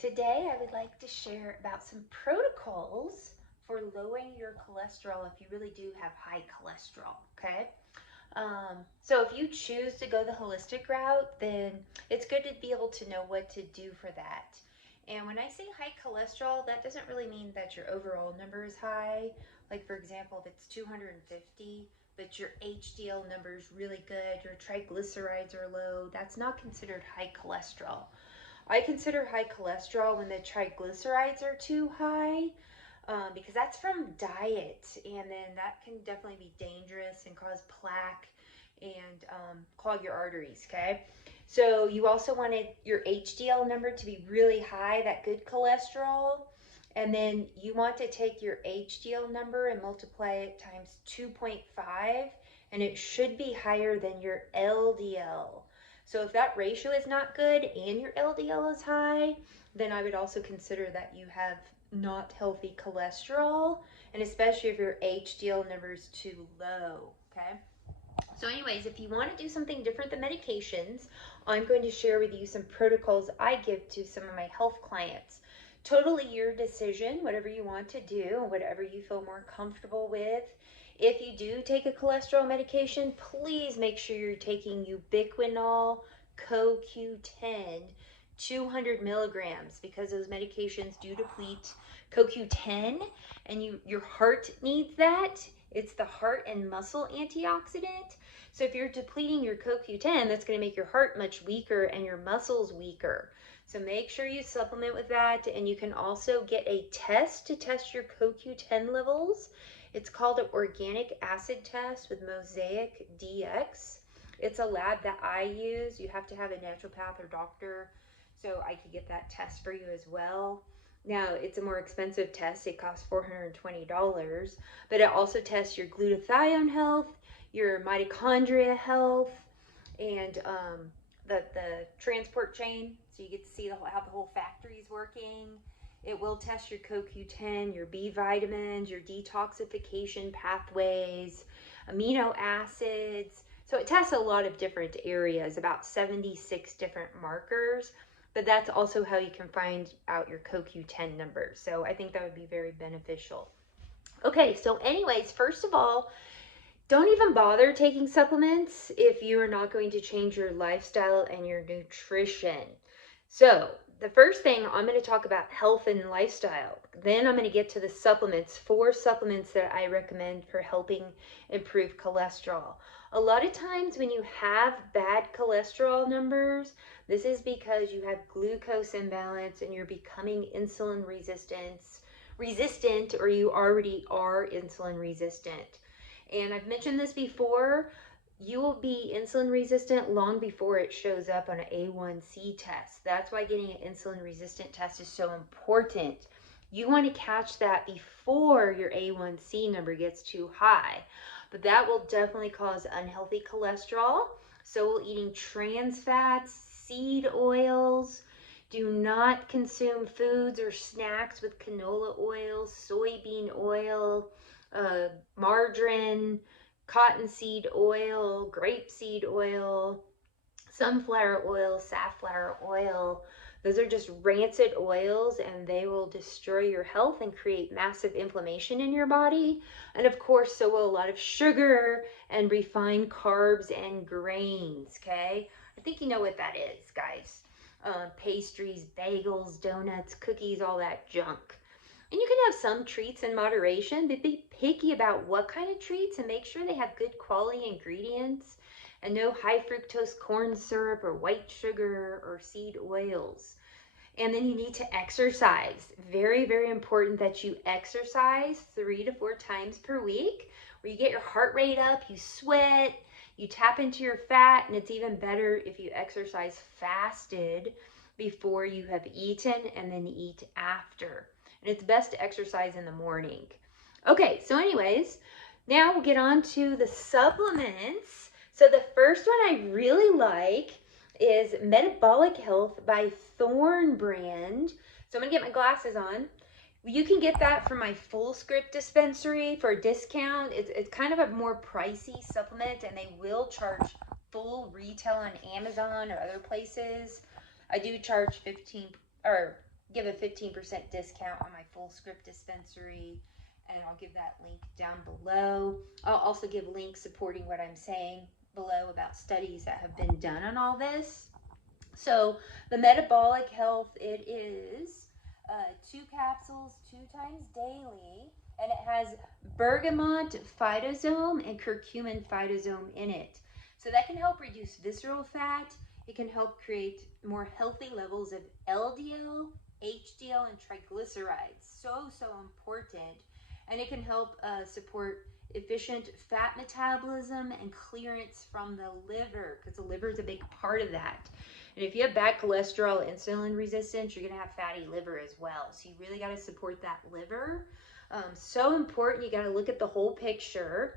Today, I would like to share about some protocols for lowering your cholesterol if you really do have high cholesterol, okay? So if you choose to go the holistic route, then it's good to be able to know what to do for that. And when I say high cholesterol, that doesn't really mean that your overall number is high. Like, for example, if it's 250, but your HDL number is really good, your triglycerides are low, that's not considered high cholesterol. I consider high cholesterol when the triglycerides are too high, because that's from diet, and then that can definitely be dangerous and cause plaque and clog your arteries, okay? So you also wanted your HDL number to be really high, that good cholesterol, and then you want to take your HDL number and multiply it times 2.5, and it should be higher than your LDL. So if that ratio is not good and your LDL is high, then I would also consider that you have not healthy cholesterol, and especially if your HDL number is too low, okay? So anyways, if you want to do something different than medications, I'm going to share with you some protocols I give to some of my health clients. Totally your decision, whatever you want to do, whatever you feel more comfortable with. If you do take a cholesterol medication, please make sure you're taking ubiquinol CoQ10 200 milligrams, because those medications do deplete CoQ10 and your heart needs that. It's the heart and muscle antioxidant. So if you're depleting your CoQ10, that's going to make your heart much weaker and your muscles weaker. So make sure you supplement with that, and you can also get a test to test your CoQ10 levels. It's called an organic acid test with Mosaic DX. It's a lab that I use. You have to have a naturopath or doctor, so I could get that test for you as well. Now, it's a more expensive test. It costs $420, but it also tests your glutathione health, your mitochondria health, and the transport chain, so you get to see how the whole factory is working. It will test your CoQ10, your B vitamins, your detoxification pathways, amino acids. So it tests a lot of different areas, about 76 different markers, but that's also how you can find out your CoQ10 numbers. So I think that would be very beneficial. Okay, so anyways, first of all, don't even bother taking supplements if you are not going to change your lifestyle and your nutrition. So the first thing, I'm going to talk about health and lifestyle. Then I'm going to get to the supplements, 4 supplements that I recommend for helping improve cholesterol. A lot of times when you have bad cholesterol numbers, this is because you have glucose imbalance and you're becoming insulin resistant, or you already are insulin resistant. And I've mentioned this before, you will be insulin resistant long before it shows up on an A1C test. That's why getting an insulin resistant test is so important. You want to catch that before your A1C number gets too high. But that will definitely cause unhealthy cholesterol. So will eating trans fats, seed oils. Do not consume foods or snacks with canola oil, soybean oil, margarine, cottonseed oil, grapeseed oil, sunflower oil, safflower oil. Those are just rancid oils, and they will destroy your health and create massive inflammation in your body. And of course, so will a lot of sugar and refined carbs and grains, okay? I think you know what that is, guys. Pastries, bagels, donuts, cookies, all that junk. And you can have some treats in moderation, but be picky about what kind of treats and make sure they have good quality ingredients and no high fructose corn syrup or white sugar or seed oils. And then you need to exercise. Very, very important that you exercise 3 to 4 times per week, where you get your heart rate up, you sweat, you tap into your fat, and it's even better if you exercise fasted before you have eaten and then eat after. And it's best to exercise in the morning. Okay, so anyways, now we'll get on to the supplements. So the first one I really like is Metabolic Health by Thorne brand. So I'm gonna get my glasses on. You can get that from my full script dispensary for a discount. It's kind of a more pricey supplement, and they will charge full retail on Amazon or other places. I do charge 15 or give a 15% discount on my full script dispensary, and I'll give that link down below. I'll also give links supporting what I'm saying below about studies that have been done on all this. So the metabolic health, it is 2 capsules 2 times daily, and it has bergamot phytosome and curcumin phytosome in it. So that can help reduce visceral fat. It can help create more healthy levels of LDL, HDL, and triglycerides. So important. And it can help support efficient fat metabolism and clearance from the liver, because the liver is a big part of that. And if you have bad cholesterol, insulin resistance, you're going to have fatty liver as well. So you really got to support that liver. So important. You got to look at the whole picture.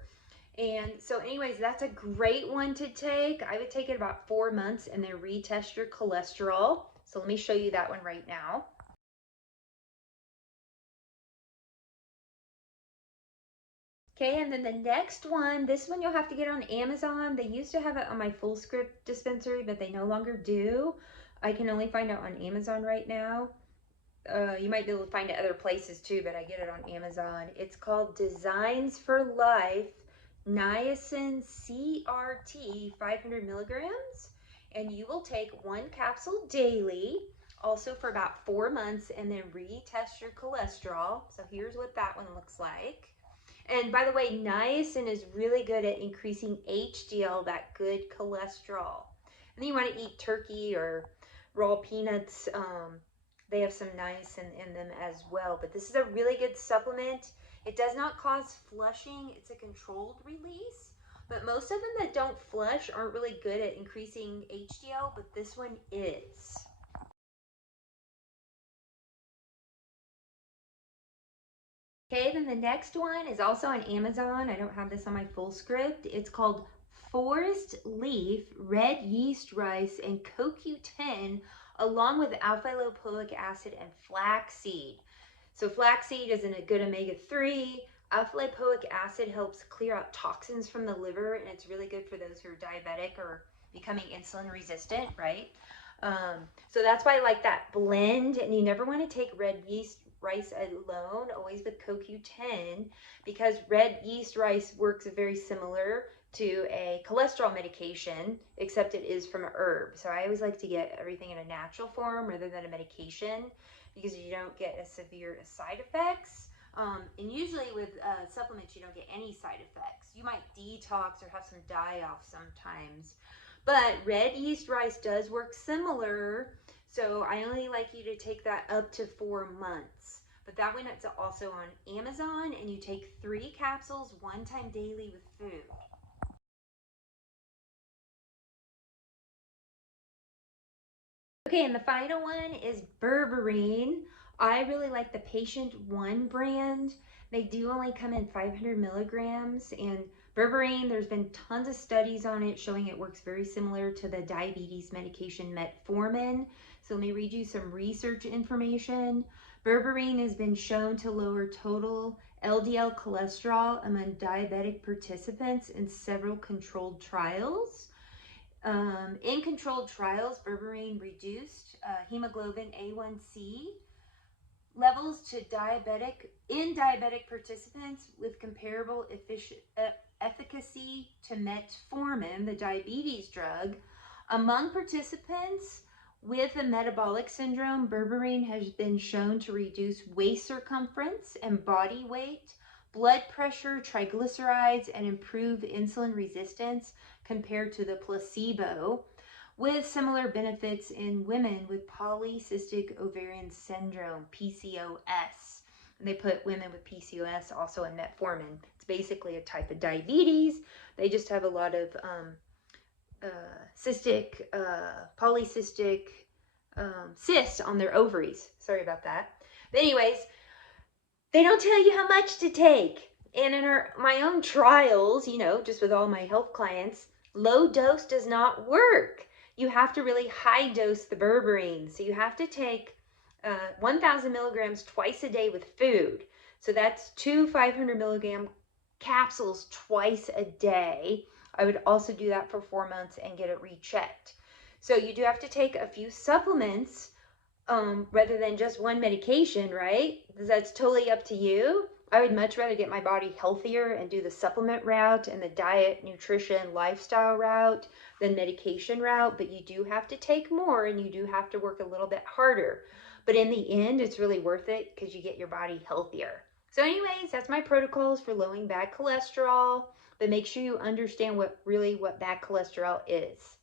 And so anyways, that's a great one to take. I would take it about 4 months and then retest your cholesterol. So let me show you that one right now. Okay, and then the next one, this one you'll have to get on Amazon. They used to have it on my full script dispensary, but they no longer do. I can only find it on Amazon right now. You might be able to find it other places too, but I get it on Amazon. It's called Designs for Life Niacin CRT 500 milligrams. And you will take 1 capsule daily, also for about 4 months, and then retest your cholesterol. So here's what that one looks like. And by the way, niacin is really good at increasing HDL, that good cholesterol. And then you want to eat turkey or raw peanuts. They have some niacin in them as well. But this is a really good supplement. It does not cause flushing. It's a controlled release. But most of them that don't flush aren't really good at increasing HDL, but this one is. Okay, then the next one is also on Amazon. I don't have this on my full script. It's called Forest Leaf Red Yeast Rice and CoQ10, along with alpha-lipoic acid and flaxseed. So flaxseed is in a good omega-3. Alpha-lipoic acid helps clear out toxins from the liver, and it's really good for those who are diabetic or becoming insulin resistant, right? So that's why I like that blend. And you never want to take red yeast rice alone, always with CoQ10, because red yeast rice works very similar to a cholesterol medication, except it is from a herb. So I always like to get everything in a natural form rather than a medication, because you don't get as severe side effects. And usually with supplements, you don't get any side effects. You might detox or have some die-off sometimes. But red yeast rice does work similar, so I only like you to take that up to 4 months. But that one is also on Amazon, and you take 3 capsules 1 time daily with food. Okay, and the final one is Berberine. I really like the Patient One brand. They do only come in 500 milligrams, and Berberine, there's been tons of studies on it showing it works very similar to the diabetes medication metformin. So let me read you some research information. Berberine has been shown to lower total LDL cholesterol among diabetic participants in several controlled trials. In controlled trials, Berberine reduced hemoglobin A1C levels to diabetic participants with comparable efficacy to metformin, the diabetes drug. Among participants with a metabolic syndrome, Berberine has been shown to reduce waist circumference and body weight, blood pressure, triglycerides, and improve insulin resistance compared to the placebo, with similar benefits in women with polycystic ovarian syndrome, PCOS. And they put women with PCOS also in metformin. It's basically a type of diabetes. They just have a lot of polycystic cysts on their ovaries. Sorry about that. But anyways, they don't tell you how much to take. And in my own trials, you know, just with all my health clients, low dose does not work. You have to really high dose the berberine. So you have to take 1,000 milligrams twice a day with food. So that's 2 500 milligram capsules twice a day. I would also do that for 4 months and get it rechecked. So you do have to take a few supplements rather than just one medication, right? That's totally up to you. I would much rather get my body healthier and do the supplement route and the diet, nutrition, lifestyle route than medication route, but you do have to take more and you do have to work a little bit harder. But in the end, it's really worth it because you get your body healthier. So anyways, that's my protocols for lowering bad cholesterol, but make sure you understand what bad cholesterol is.